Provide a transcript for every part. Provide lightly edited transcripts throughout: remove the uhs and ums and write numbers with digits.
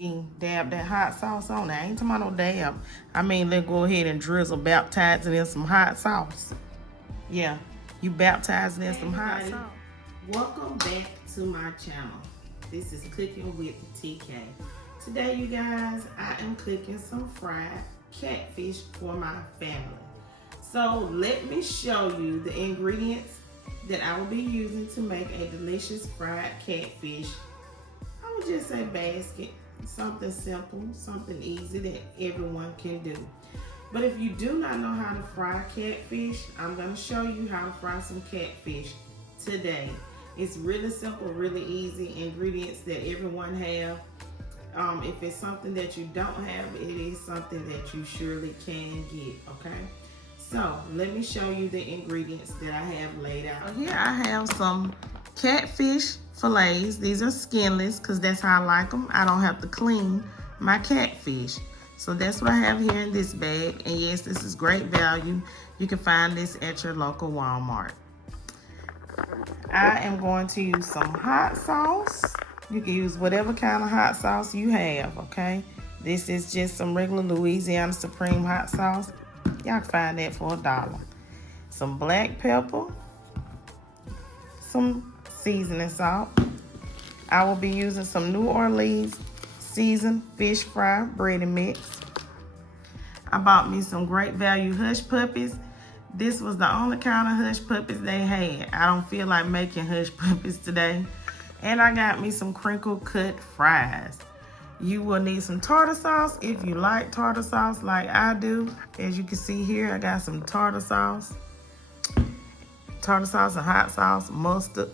Dab that hot sauce on it. I ain't talking about no dab. I mean, let's go ahead and drizzle, baptize it in some hot sauce. Yeah, you baptize it in some hot sauce. Welcome back to my channel. This is Cooking with TK. Today, you guys, I am cooking some fried catfish for my family. So let me show you the ingredients that I will be using to make a delicious fried catfish. I would just say basket. Something simple, something easy that everyone can do. But if you do not know how to fry catfish, I'm going to show you how to fry some catfish today. It's really simple, really easy ingredients that everyone have. If it's something that you don't have, it is something that you surely can get, okay? So let me show you the ingredients that I have laid out. Here I have some catfish fillets. These are skinless because that's how I like them. I don't have to clean my catfish. So that's what I have here in this bag. And yes, this is great value. You can find this at your local Walmart. I am going to use some hot sauce. You can use whatever kind of hot sauce you have, okay? This is just some regular Louisiana Supreme hot sauce. Y'all can find that for $1. Some black pepper. Some seasoning salt. I will be using some New Orleans seasoned fish fry breaded mix. I bought me some great value hush puppies. This was the only kind of hush puppies they had. I don't feel like making hush puppies today. And I got me some crinkle cut fries. You will need some tartar sauce if you like tartar sauce like I do. As you can see here, I got some tartar sauce. Tartar sauce and hot sauce, mustard.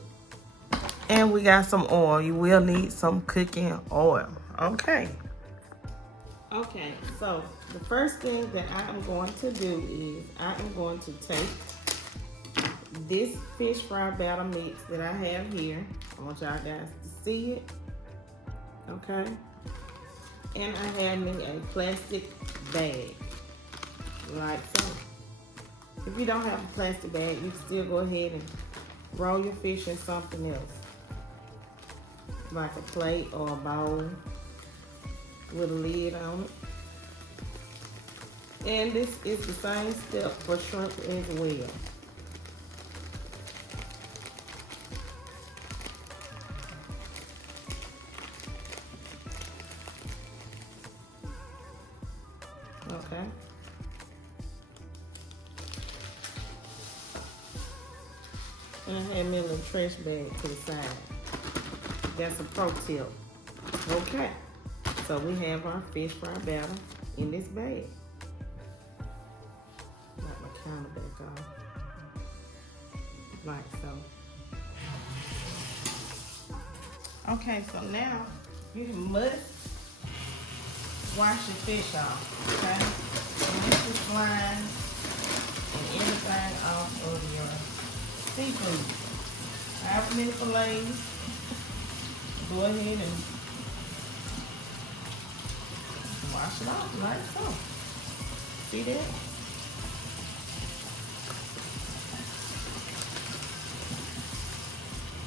And we got some oil. You will need some cooking oil. Okay. Okay, so the first thing that I am going to do is I am going to take this fish fry batter mix that I have here. I want y'all guys to see it. Okay. And I have me a plastic bag, like so. If you don't have a plastic bag, you can still go ahead and roll your fish in something else, like a plate or a bowl with a lid on it. And this is the same step for shrimp as well. Okay. And I have me a little trash bag to the side. That's a pro tip. Okay. So we have our fish fry batter in this bag. Got my counter back on. Like so. Okay, so now you must wash your fish off, okay? And this is flying and everything off of your seafood. However many fillets, go ahead and wash it off like so. See that?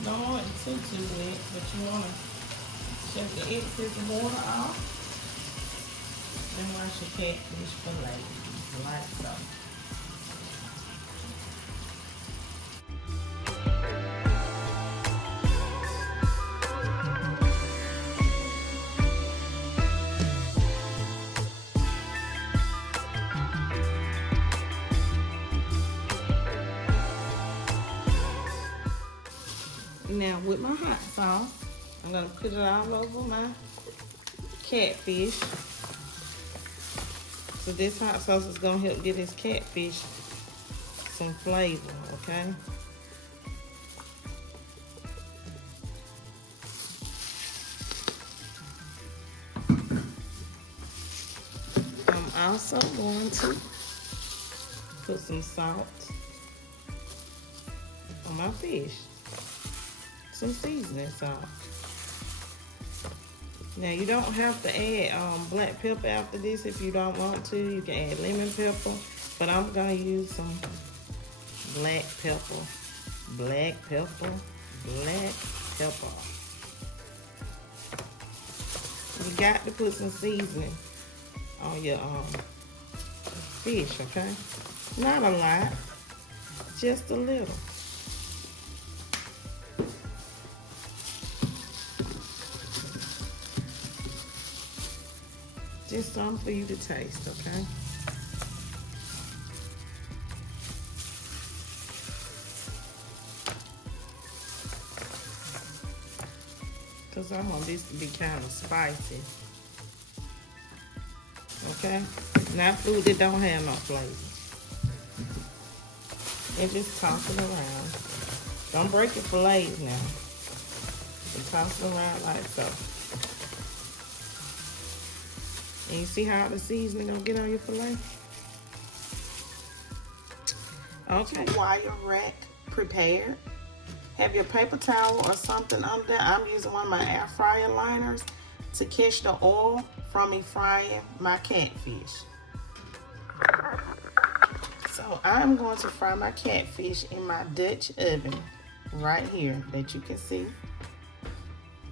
Don't want it too wet, but you want to shake the excess water off. Then wash your catfish fillet like so. Now with my hot sauce, I'm gonna put it all over my catfish. So this hot sauce is gonna help give this catfish some flavor, okay? I'm also going to put some salt on my fish. Some seasoning salt. Now you don't have to add black pepper after this if you don't want to. You can add lemon pepper, but I'm gonna use some black pepper, black pepper, black pepper. you got to put some seasoning on your fish, okay? Not a lot, just a little. Just something for you to taste, okay? Because I want this to be kind of spicy. Okay? Not food that don't have no flavor. And just toss it around. Don't break your fillets now. And toss it around like so. And you see how the seasoning gonna get on your fillet? Okay, wire rack prepared. Have your paper towel or something under. I'm using one of my air fryer liners to catch the oil from me frying my catfish. So I'm going to fry my catfish in my Dutch oven right here that you can see.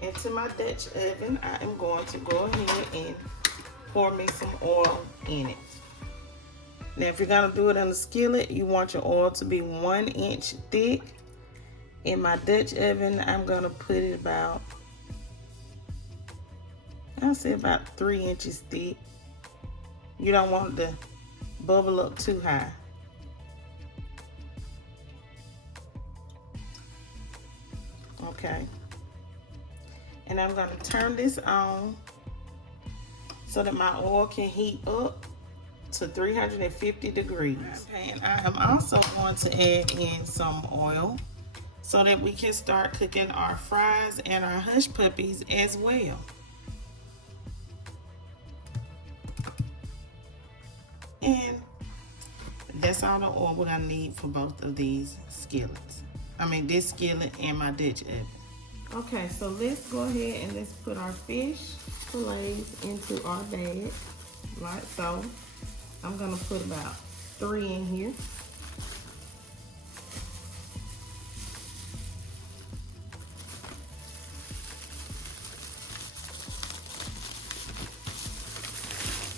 Into my Dutch oven, I am going to go ahead and pour me some oil in it. Now if you're gonna do it in a skillet, you want your oil to be 1 inch thick. In my Dutch oven, I'm gonna put it about, I'll say about 3 inches thick. You don't want it to bubble up too high. Okay. And I'm gonna turn this on so that my oil can heat up to 350 degrees. And I am also going to add in some oil so that we can start cooking our fries and our hush puppies as well. And that's all the oil we're gonna need for both of these skillets. I mean this skillet and my Dutch oven. Okay, so let's go ahead and let's put our fish fillets into our bag, like so. I'm gonna put about 3 in here.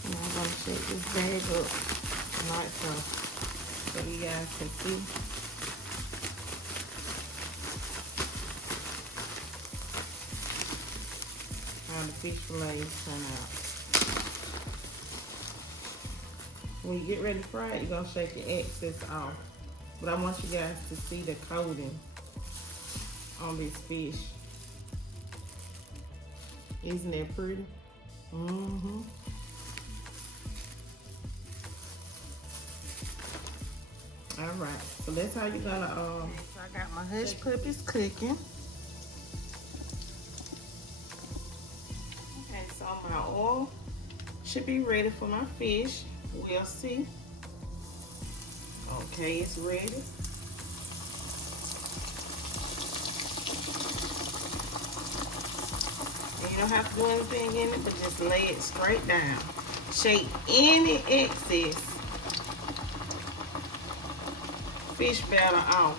And I'm gonna shake this bag up like so you guys can see. How the fish fillets turn out. When you get ready to fry it, you're gonna shake your excess off. But I want you guys to see the coating on this fish. Isn't that pretty? Mm-hmm. All right, so that's how you're gonna, so I got my hush puppies cooking. Okay, so my oil should be ready for my fish. We'll see. Okay, it's ready. And you don't have to do anything in it, but just lay it straight down. Shake any excess fish batter off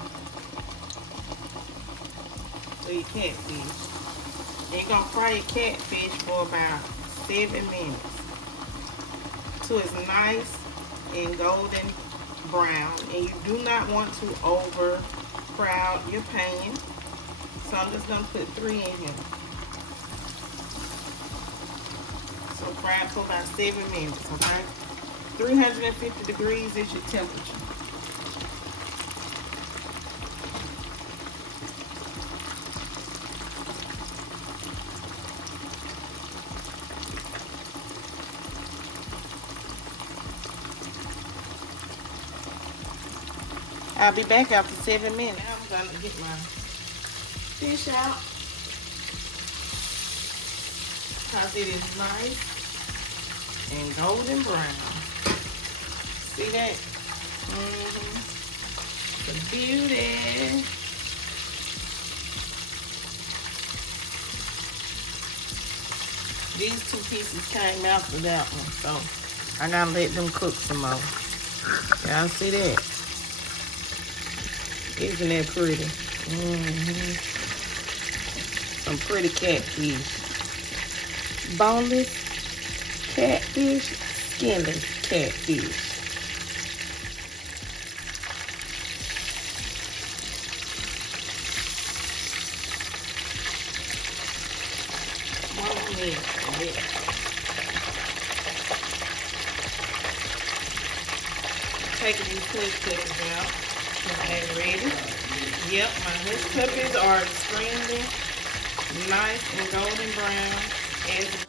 so your catfish. And you're gonna fry your catfish for about 7 minutes. So it's nice and golden brown, and you do not want to overcrowd your pan. So I'm just gonna put 3 in here. So fry it for about 7 minutes, okay? 350 degrees is your temperature. I'll be back after 7 minutes. Now I'm gonna get my fish out because it is nice and golden brown. See that? It's a beauty. These 2 pieces came out for that one, so I gotta let them cook some more. Y'all see that? Isn't that pretty? Some pretty catfish. boneless catfish, skinless catfish. Taking these hush puppies out. And ready. Yep, my hush puppies are extremely nice and golden brown. As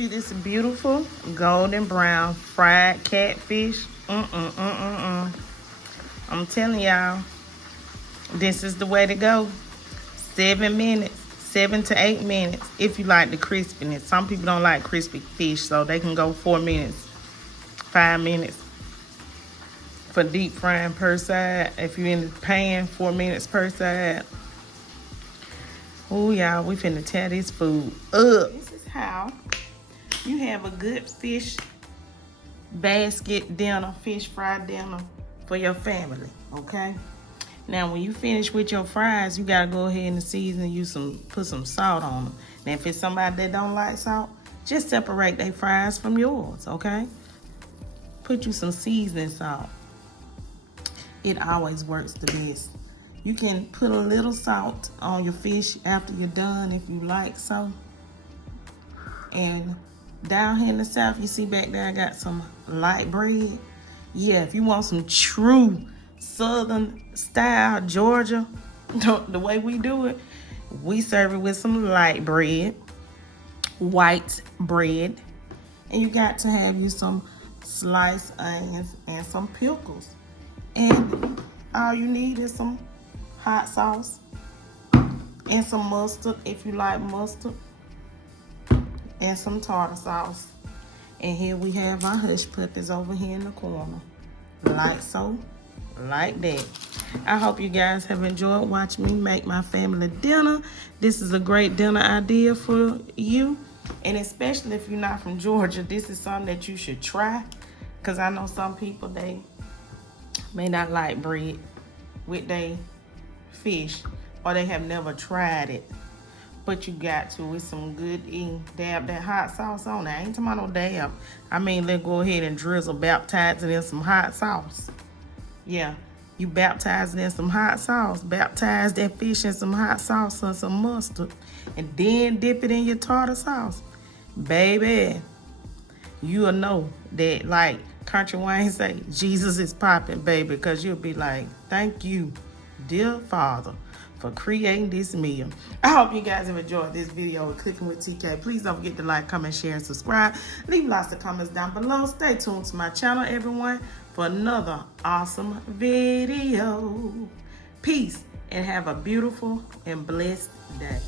see this beautiful golden brown fried catfish. I'm telling y'all, this is the way to go. 7 minutes, 7 to 8 minutes if you like the crispiness. Some people don't like crispy fish, so they can go 4 minutes, 5 minutes for deep frying per side. If you're in the pan, 4 minutes per side. Oh, y'all, we finna tear this food up. This is how you have a good fish basket dinner, fish fry dinner for your family, okay? Now, when you finish with your fries, you gotta go ahead and season you put some salt on them. Now, if it's somebody that don't like salt, just separate their fries from yours, okay? Put you some seasoning salt. It always works the best. You can put a little salt on your fish after you're done if you like so. And down here in the South, you see back there, I got some light bread. Yeah, if you want some true Southern style Georgia, the way we do it, we serve it with some light bread, white bread, and you got to have you some sliced onions and some pickles. And all you need is some hot sauce and some mustard if you like mustard, and some tartar sauce. And here we have our hush puppies over here in the corner. Like so, like that. I hope you guys have enjoyed watching me make my family dinner. This is a great dinner idea for you. And especially if you're not from Georgia, this is something that you should try. Because I know some people, they may not like bread with their fish, or they have never tried it. But you got to with some good eating. Dab that hot sauce on it. I ain't talking about no dab. I mean, let's go ahead and drizzle, baptize it in some hot sauce. Yeah, you baptize it in some hot sauce. Baptize that fish in some hot sauce and some mustard. And then dip it in your tartar sauce. Baby, you'll know that, like Country Wayne say, Jesus is popping, baby. Because you'll be like, thank you, dear Father, for creating this meal. I hope you guys have enjoyed this video of Cooking with TK. Please don't forget to like, comment, share, and subscribe. Leave lots of comments down below. Stay tuned to my channel, everyone, for another awesome video. Peace, and have a beautiful and blessed day.